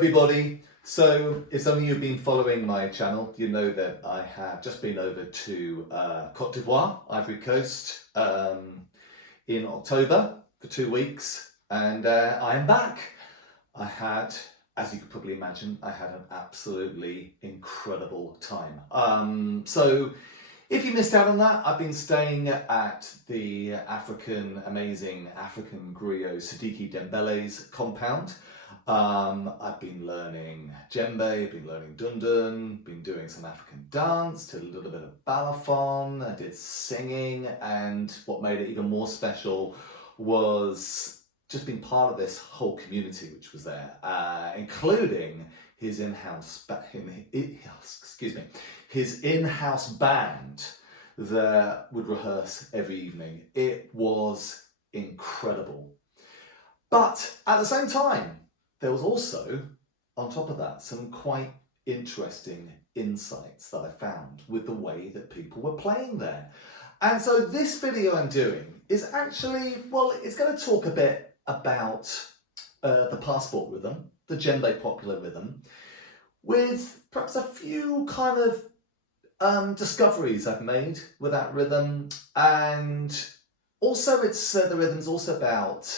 everybody. So if some of you have been following my channel, you know that I have just been over to Côte d'Ivoire, Ivory Coast, in October for 2 weeks, and I am back. I had, as you could probably imagine, I had an absolutely incredible time. So if you missed out on that, I've been staying at the amazing African griot Sidiki Dembele's compound. I've been learning djembe, I've been learning dundun, been doing some African dance, did a little bit of balafon, I did singing, and what made it even more special was just being part of this whole community which was there, including his in-house band that would rehearse every evening. It was incredible. But at the same time, there was also, on top of that, some quite interesting insights that I found with the way that people were playing there. And so this video I'm doing is actually, well, it's going to talk a bit about the passport rhythm, the Djembe Populaire rhythm, with perhaps a few kind of discoveries I've made with that rhythm. And also, the rhythm's also about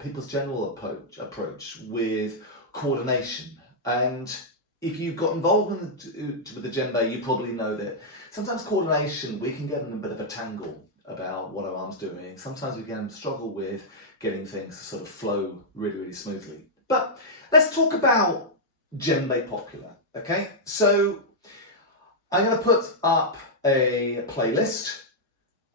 people's general approach with coordination. And if you've got involvement with the djembe, you probably know that sometimes coordination, we can get in a bit of a tangle about what our arm's doing. Sometimes we can struggle with getting things to sort of flow really, really smoothly. But let's talk about Djembe Populaire, okay? So I'm going to put up a playlist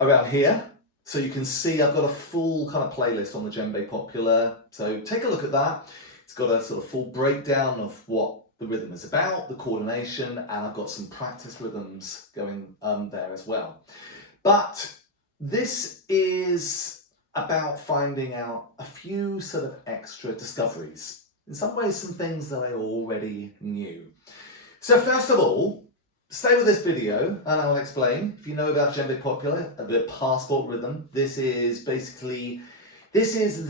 around here. So you can see I've got a full kind of playlist on the Djembe Populaire. So take a look at that. It's got a sort of full breakdown of what the rhythm is about, the coordination, and I've got some practice rhythms going there as well. But this is about finding out a few sort of extra discoveries. In some ways, some things that I already knew. So first of all, stay with this video and I'll explain. If you know about Djembe Populaire, the passport rhythm, this is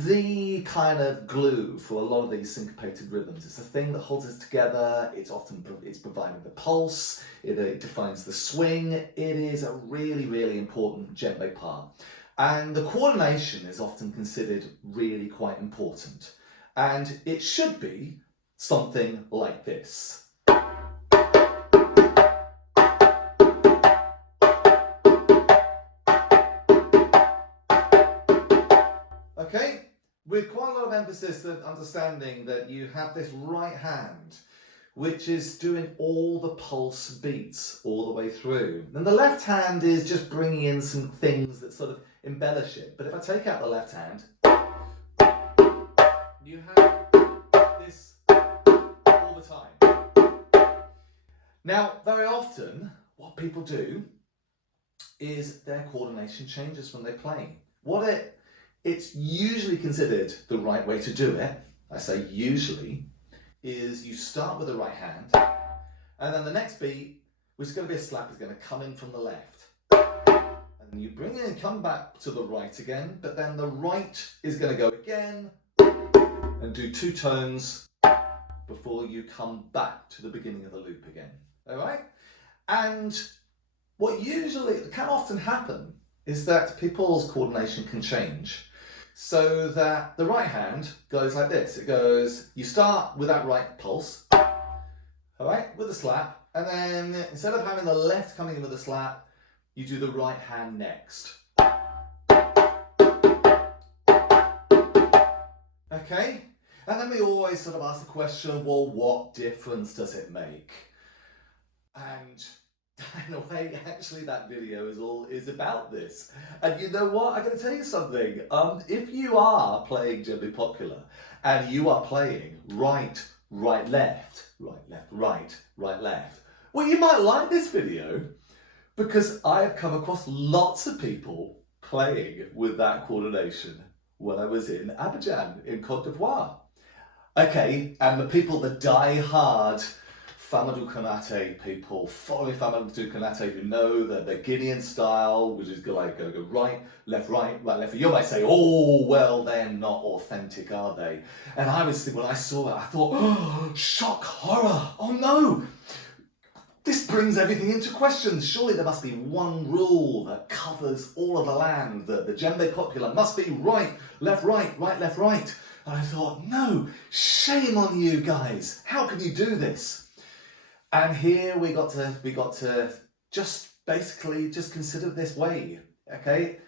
the kind of glue for a lot of these syncopated rhythms. It's the thing that holds us together. It's providing the pulse. It defines the swing. It is a really, really important djembe part. And the coordination is often considered really quite important. And it should be something like this. Okay, with quite a lot of emphasis and understanding that you have this right hand, which is doing all the pulse beats all the way through. And the left hand is just bringing in some things that sort of embellish it. But if I take out the left hand, you have this all the time. Now, very often, what people do is their coordination changes when they play. It's usually considered the right way to do it, I say usually, is you start with the right hand, and then the next beat, which is going to be a slap, is going to come in from the left. And you bring it and come back to the right again, but then the right is going to go again and do 2 tones before you come back to the beginning of the loop again. All right? And what can often happen is that people's coordination can change. So that the right hand goes like this. It goes, you start with that right pulse, all right, with a slap, and then instead of having the left coming in with a slap, you do the right hand next. Okay? And then we always sort of ask the question, well, what difference does it make? And in a way, actually, that video is about this. And you know what? I'm going to tell you something. If you are playing Djembe Populaire and you are playing right, right, left, right, left, right, right, left, well, you might like this video because I've come across lots of people playing with that coordination when I was in Abidjan in Côte d'Ivoire. Okay, and the people that die hard Famadou Konate people following Famadou Konate who know that the Guinean style, which is like go right, left, right, left. You might say, oh, well, they're not authentic, are they? And I was thinking, when I saw it, I thought, oh, shock, horror, oh no! This brings everything into question. Surely there must be one rule that covers all of the land, that the Djembe Populaire must be right, left, right, left, right. And I thought, no, shame on you guys. How can you do this? And here we got to just basically just consider this way, okay?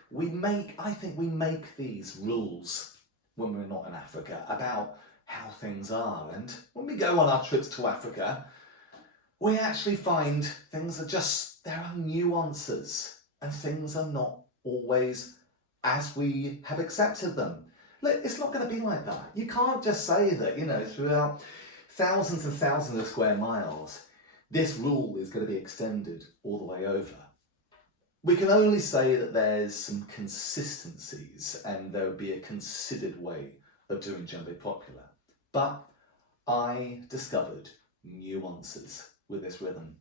I think we make these rules when we're not in Africa about how things are. And when we go on our trips to Africa, we actually find things are just, there are nuances and things are not always as we have accepted them. Look, it's not going to be like that. You can't just say that, you know, throughout thousands and thousands of square miles, this rule is going to be extended all the way over. We can only say that there's some consistencies and there would be a considered way of doing Djembe Populaire. But I discovered nuances with this rhythm.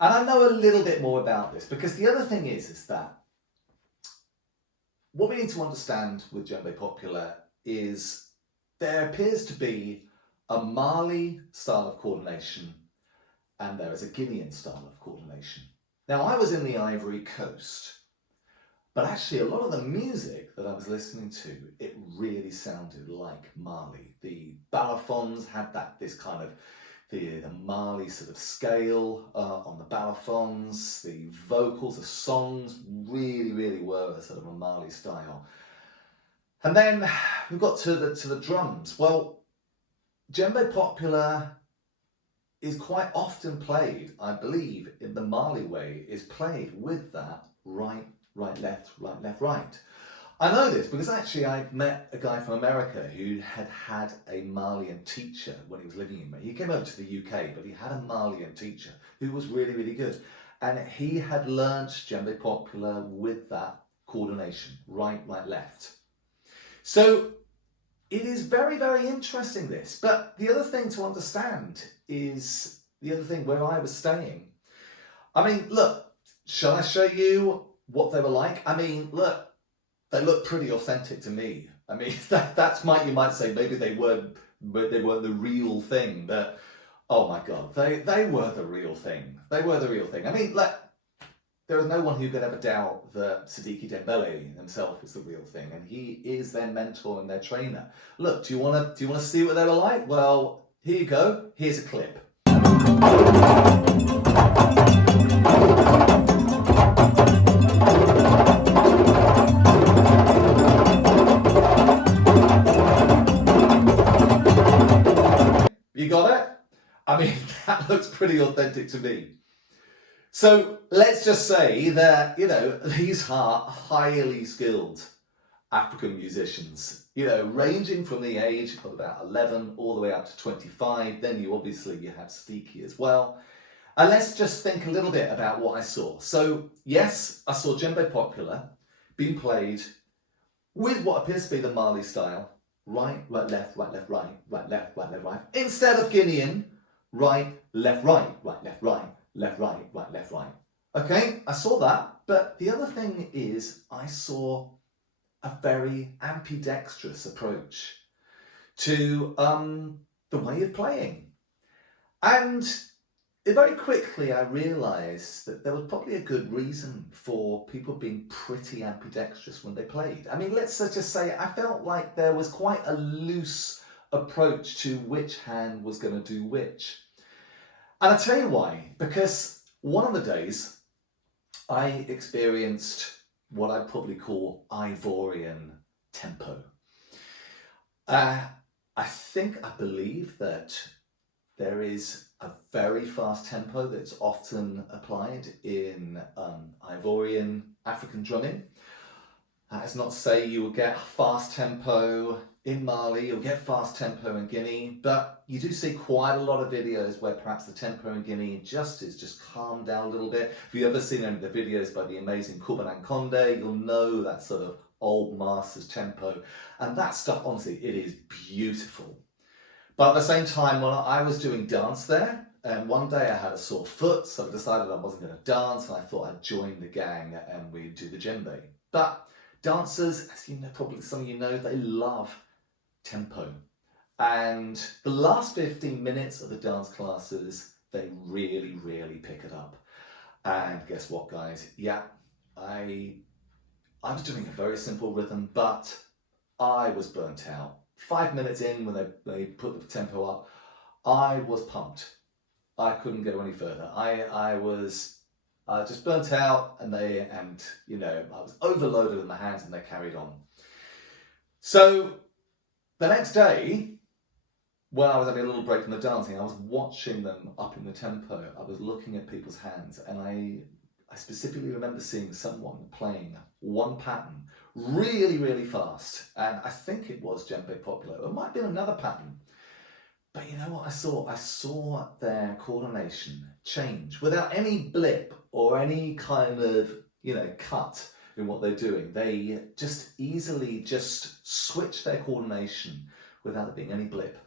And I know a little bit more about this because the other thing is that what we need to understand with Djembe Populaire is there appears to be a Mali style of coordination and there is a Guinean style of coordination. Now, I was in the Ivory Coast, but actually a lot of the music that I was listening to, it really sounded like Mali. The balafons had this kind of the Mali sort of scale on the balafons. The vocals, the songs really were sort of a Mali style. And then we got to the drums. Well, Djembe Populaire is quite often played, I believe, in the Mali way, is played with that right, left, right. I know this because actually I met a guy from America who had a Malian teacher when he was living in me. He came over to the UK, but he had a Malian teacher who was really good. And he had learnt Djembe Populaire with that coordination, right, left. So it is very interesting, this. But the other thing to understand is the other thing where I was staying. I mean, look, shall I show you what they were like? I mean, look, they look pretty authentic to me. I mean, you might say maybe they weren't the real thing, but oh my God, they were the real thing. They were the real thing. I mean, look, there is no one who could ever doubt that Sidiki Dembele himself is the real thing, and he is their mentor and their trainer. Look, do you want to see what they were like? Well, here you go. Here's a clip. You got it? I mean, that looks pretty authentic to me. So let's just say that, you know, these are highly skilled African musicians, you know, ranging from the age of about 11 all the way up to 25. Then you have Sidiki as well. And let's just think a little bit about what I saw. So yes, I saw Djembe Populaire being played with what appears to be the Mali style. Right, left, right, left, right. Instead of Guinean, right, left, right, left, right, left, right. Okay, I saw that. But the other thing is I saw a very ambidextrous approach to the way of playing. And very quickly I realised that there was probably a good reason for people being pretty ambidextrous when they played. I mean, let's just say I felt like there was quite a loose approach to which hand was going to do which. And I'll tell you why. Because one of the days I experienced what I'd probably call Ivorian tempo. I believe that there is a very fast tempo that's often applied in Ivorian African drumming. That's not to say you will get fast tempo in Mali, you'll get fast tempo in Guinea, but you do see quite a lot of videos where perhaps the tempo in Guinea is just calmed down a little bit. If you've ever seen any of the videos by the amazing Kubanan Konde, you'll know that sort of old master's tempo. And that stuff, honestly, it is beautiful. But at the same time, when I was doing dance there, and one day I had a sore foot, so I decided I wasn't going to dance, and I thought I'd join the gang and we'd do the djembe. But dancers, as you know, probably some of you know, they love tempo. And the last 15 minutes of the dance classes, they really, really pick it up. And guess what, guys? Yeah, I was doing a very simple rhythm, but I was burnt out. 5 minutes in, when they put the tempo up, I was pumped. I couldn't go any further. I was just burnt out, and I was overloaded in the hands, and they carried on. So the next day, when I was having a little break from the dancing, I was watching them up in the tempo. I was looking at people's hands, and I specifically remember seeing someone playing one pattern really, really fast. And I think it was Djembe Populaire. It might have been another pattern. But you know what I saw? I saw their coordination change without any blip or any kind of, cut in what they're doing. They just easily switch their coordination without there being any blip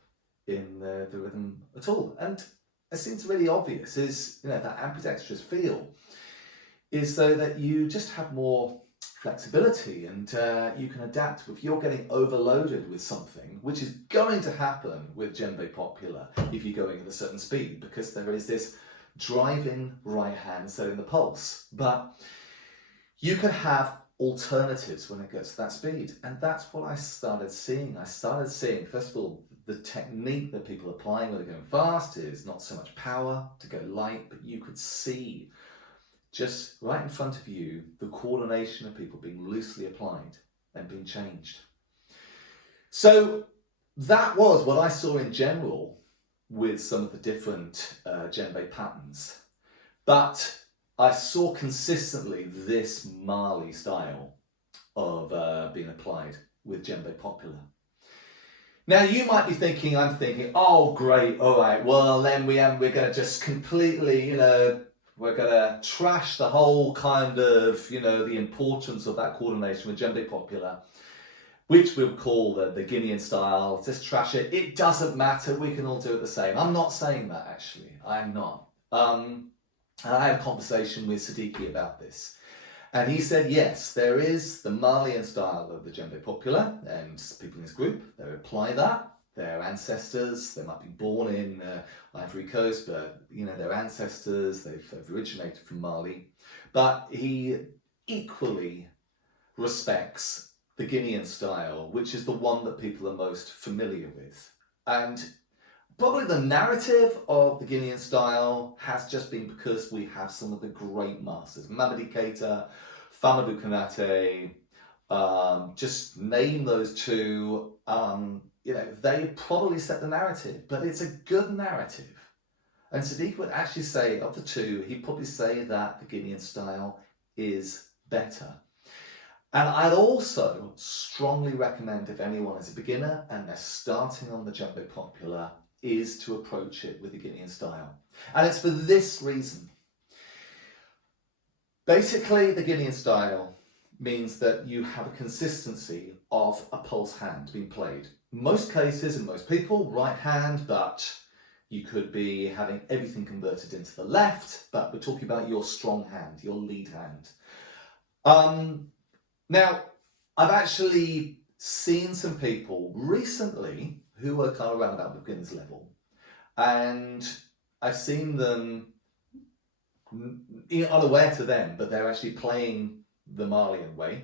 in the rhythm at all. And it seems really obvious is, that ambidextrous feel is so that you just have more flexibility, and you can adapt if you're getting overloaded with something, which is going to happen with Djembe Populaire if you're going at a certain speed, because there is this driving right hand setting the pulse. But you can have alternatives when it gets to that speed, and that's what I started seeing. I started seeing, first of all, the technique that people are applying when they're going fast is not so much power to go light, but you could see just right in front of you the coordination of people being loosely applied and being changed. So that was what I saw in general with some of the different djembe patterns. But I saw consistently this Mali style of being applied with Djembe Populaire. Now you might be thinking, I'm thinking, oh great, all right, well then we're going to just completely, we're going to trash the whole kind of, the importance of that coordination with Djembe Populaire, which we'll call the Guinean style. Just trash it. It doesn't matter. We can all do it the same. I'm not saying that, actually. I'm not. And I had a conversation with Siddiqui about this. And he said, yes, there is the Malian style of the Djembe Populaire, and people in his group, they apply that. Their ancestors, they might be born in Ivory Coast, but their ancestors, they've originated from Mali. But he equally respects the Guinean style, which is the one that people are most familiar with. And probably the narrative of the Guinean style has just been because we have some of the great masters, Mamadi Keita, Famadou Konate, just name those two. They probably set the narrative, but it's a good narrative. And Sadiq would actually say, of the two, he'd probably say that the Guinean style is better. And I'd also strongly recommend, if anyone is a beginner and they're starting on the Djembe Populaire, is to approach it with the Guinean style. And it's for this reason. Basically, the Guinean style means that you have a consistency of a pulse hand being played. In most cases, in most people, right hand, but you could be having everything converted into the left, but we're talking about your strong hand, your lead hand. Now, I've actually seen some people recently who are kind of around about beginner's level, and I've seen them, unaware to them, but they're actually playing the Malian way.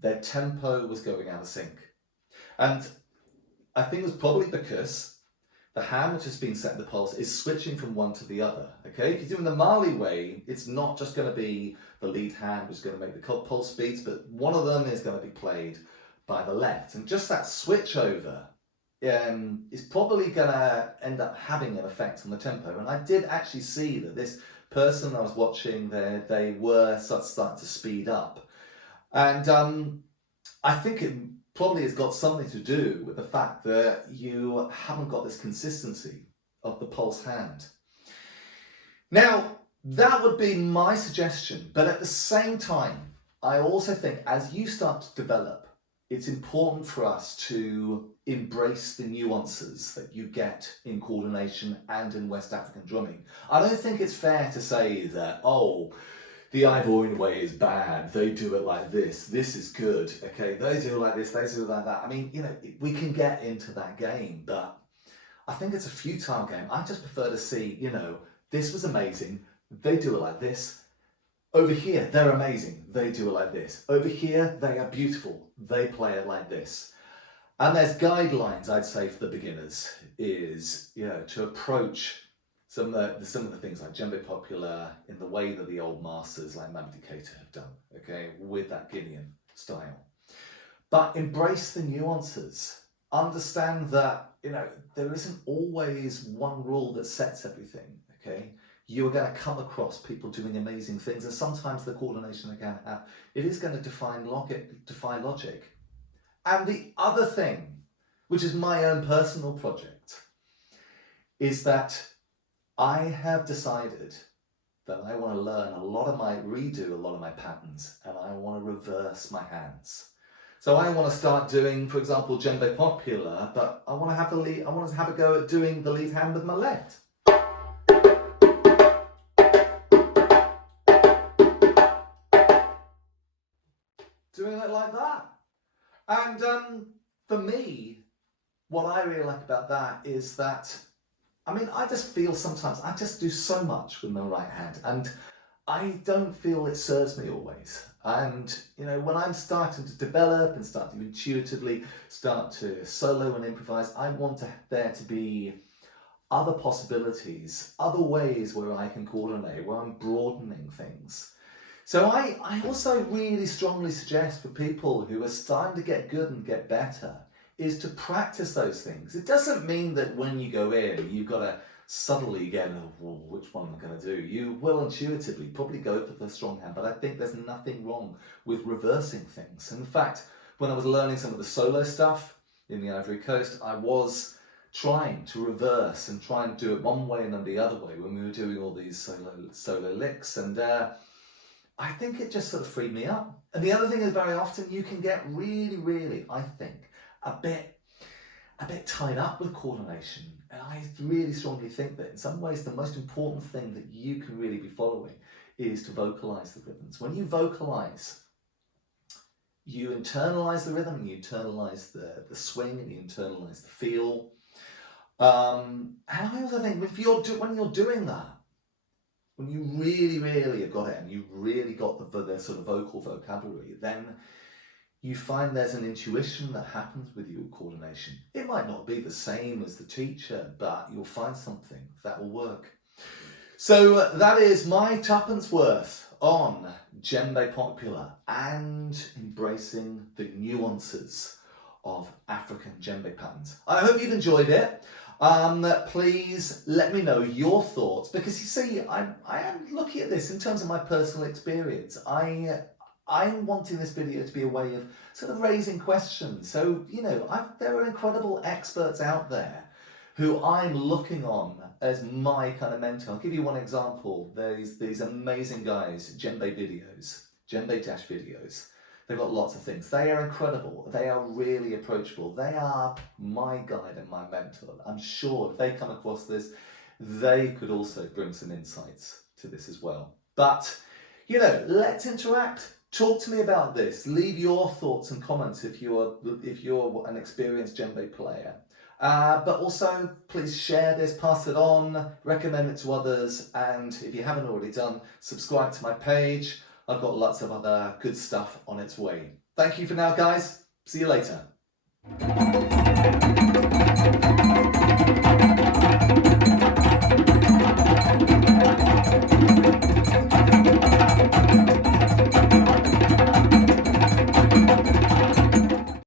Their tempo was going out of sync. And I think it was probably because the hand which has been set in the pulse is switching from one to the other. Okay, if you're doing the Mali way, it's not just going to be the lead hand which is going to make the pulse beats, but one of them is going to be played by the left. And just that switch over is probably going to end up having an effect on the tempo. And I did actually see that this person I was watching, they were starting to speed up. And I think it probably has got something to do with the fact that you haven't got this consistency of the pulse hand. Now, that would be my suggestion, but at the same time, I also think as you start to develop it's important for us to embrace the nuances that you get in coordination and in West African drumming. I don't think it's fair to say that, oh, the Ivorian way is bad, they do it like this is good, okay, they do it like this, they do it like that. I mean, you know, we can get into that game, but I think it's a futile game. I just prefer to see, you know, this was amazing, they do it like this. Over here, they're amazing, they do it like this. Over here, they are beautiful, they play it like this. And there's guidelines, I'd say, for the beginners, is, you know, to approach some of the things like Djembe Populaire in the way that the old masters like Mamadi Keita have done, okay, with that Guinean style. But embrace the nuances. Understand that, you know, there isn't always one rule that sets everything, okay? You are going to come across people doing amazing things, and sometimes the coordination they can have, it is going to defy logic. And the other thing, which is my own personal project, is that I have decided that I want to redo a lot of my patterns, and I want to reverse my hands. So I want to start doing, for example, Djembe Populaire, but I want to have a go at doing the lead hand with my left. Doing it like that. And for me, what I really like about that is that, I mean, I just feel sometimes I just do so much with my right hand, and I don't feel it serves me always. And, you know, when I'm starting to develop and start to intuitively start to solo and improvise, I want there to be other possibilities, other ways where I can coordinate, where I'm broadening things. So I also really strongly suggest for people who are starting to get good and get better is to practice those things. It doesn't mean that when you go in, you've got to subtly get, oh, well, which one am I going to do? You will intuitively probably go for the strong hand, but I think there's nothing wrong with reversing things. In fact, when I was learning some of the solo stuff in the Ivory Coast, I was trying to reverse and try and do it one way and then the other way when we were doing all these solo licks, and I think it just sort of freed me up. And the other thing is, very often you can get really, I think, a bit tied up with coordination. And I really strongly think that in some ways the most important thing that you can really be following is to vocalize the rhythms. When you vocalize, you internalize the rhythm, you internalize the swing, and you internalize the feel. And I also think when you're doing that, when you really have got it and you've really got the sort of vocal vocabulary, then you find there's an intuition that happens with your coordination. It might not be the same as the teacher, but you'll find something that will work. So that is my tuppence worth on Djembe Populaire and embracing the nuances of African djembe patterns. I hope you've enjoyed it. Please let me know your thoughts, because you see, I am looking at this in terms of my personal experience. I'm wanting this video to be a way of sort of raising questions. So, you know, there are incredible experts out there who I'm looking on as my kind of mentor. I'll give you one example. There's these amazing guys, Djembe videos. They've got lots of things. They are incredible. They are really approachable. They are my guide and my mentor. I'm sure if they come across this, they could also bring some insights to this as well. But, you know, let's interact. Talk to me about this. Leave your thoughts and comments if you're an experienced djembe player. But also, please share this, pass it on, recommend it to others, and if you haven't already done, subscribe to my page. I've got lots of other good stuff on its way. Thank you for now, guys. See you later.